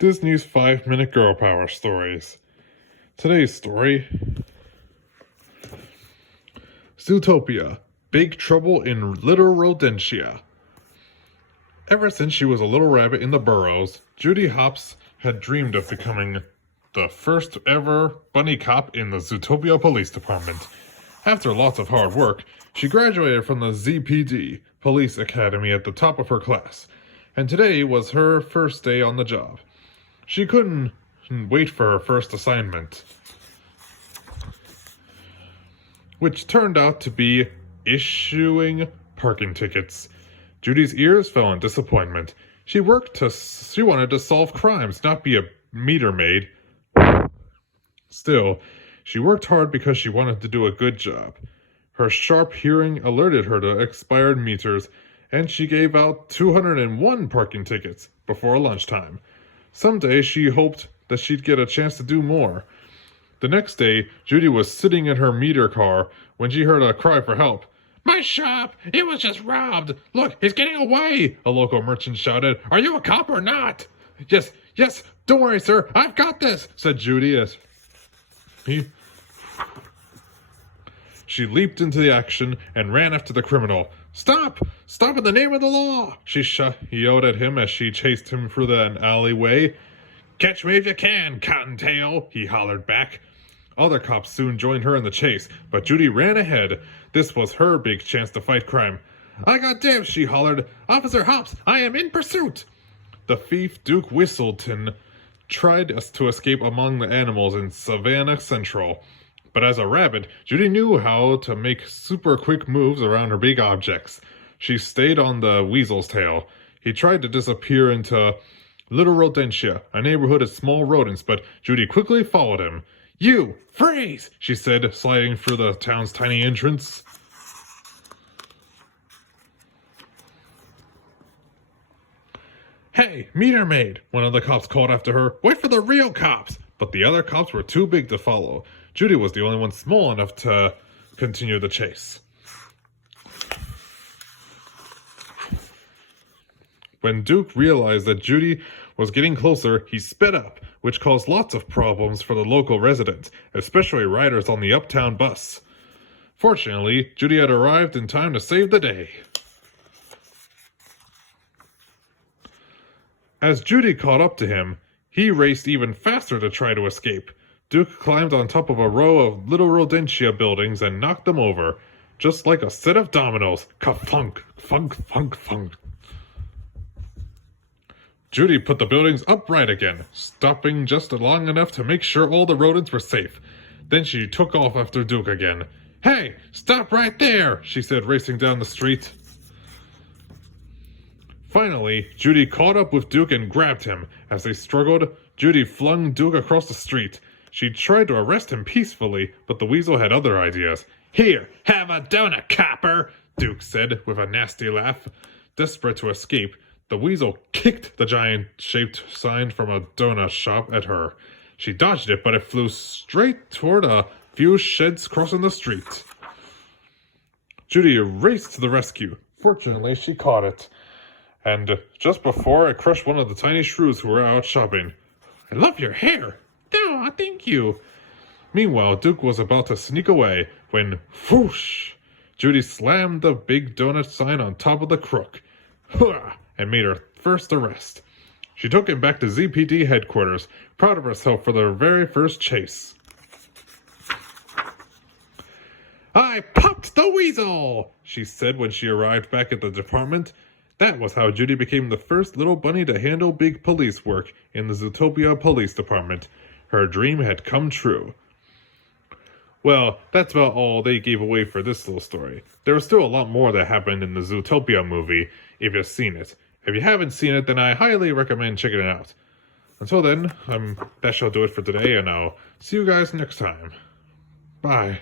Disney's 5-minute girl power stories. Today's story: Zootopia, Big Trouble in Little Rodentia. Ever since she was a little rabbit in the burrows, Judy Hopps had dreamed of becoming the first ever bunny cop in the Zootopia Police Department. After lots of hard work, she graduated from the ZPD Police Academy at the top of her class, and today was her first day on the job. She couldn't wait for her first assignment, which turned out to be issuing parking tickets. Judy's ears fell in disappointment. She wanted to solve crimes, not be a meter maid. Still, she worked hard because she wanted to do a good job. Her sharp hearing alerted her to expired meters, and she gave out 201 parking tickets before lunchtime. Someday she hoped that she'd get a chance to do more. The next day, Judy was sitting in her meter car when she heard a cry for help. "My shop! It was just robbed! Look, he's getting away!" a local merchant shouted. "Are you a cop or not?" Yes, don't worry, sir. I've got this," said Judy as she leaped into the action and ran after the criminal. Stop in the name of the law!" she yelled at him as she chased him through an alleyway. "Catch me if you can, Cottontail," he hollered back. Other cops soon joined her in the chase, but Judy ran ahead. This was her big chance to fight crime. "I got dibs," she hollered. "Officer Hopps, I am in pursuit." The thief, Duke Whistleton, tried to escape among the animals in Savannah Central. But as a rabbit, Judy knew how to make super quick moves around her big objects. She stayed on the weasel's tail. He tried to disappear into Little Rodentia, a neighborhood of small rodents, but Judy quickly followed him. "You, freeze!" she said, sliding through the town's tiny entrance. "Hey, meter maid!" one of the cops called after her. "Wait for the real cops!" But the other cops were too big to follow. Judy was the only one small enough to continue the chase. When Duke realized that Judy was getting closer, he sped up, which caused lots of problems for the local residents, especially riders on the uptown bus. Fortunately, Judy had arrived in time to save the day. As Judy caught up to him, he raced even faster to try to escape. Duke climbed on top of a row of Little Rodentia buildings and knocked them over, just like a set of dominoes. Ka-funk, funk, funk, funk. Judy put the buildings upright again, stopping just long enough to make sure all the rodents were safe. Then she took off after Duke again. "Hey, stop right there," she said, racing down the street. Finally, Judy caught up with Duke and grabbed him. As they struggled, Judy flung Duke across the street. She tried to arrest him peacefully, but the weasel had other ideas. "Here, have a donut, copper," Duke said with a nasty laugh. Desperate to escape, the weasel kicked the giant-shaped sign from a donut shop at her. She dodged it, but it flew straight toward a few sheds crossing the street. Judy raced to the rescue. Fortunately, she caught it, and just before it crushed one of the tiny shrews who were out shopping. "I love your hair." "No, thank you." Meanwhile, Duke was about to sneak away when, whoosh, Judy slammed the big donut sign on top of the crook. Hurrah! And made her first arrest. She took him back to ZPD headquarters, proud of herself for their very first chase. "I popped the weasel," she said when she arrived back at the department. That was how Judy became the first little bunny to handle big police work in the Zootopia Police Department. Her dream had come true. Well, that's about all they gave away for this little story. There was still a lot more that happened in the Zootopia movie, if you've seen it. If you haven't seen it, then I highly recommend checking it out. Until then, that shall do it for today, and I'll see you guys next time. Bye.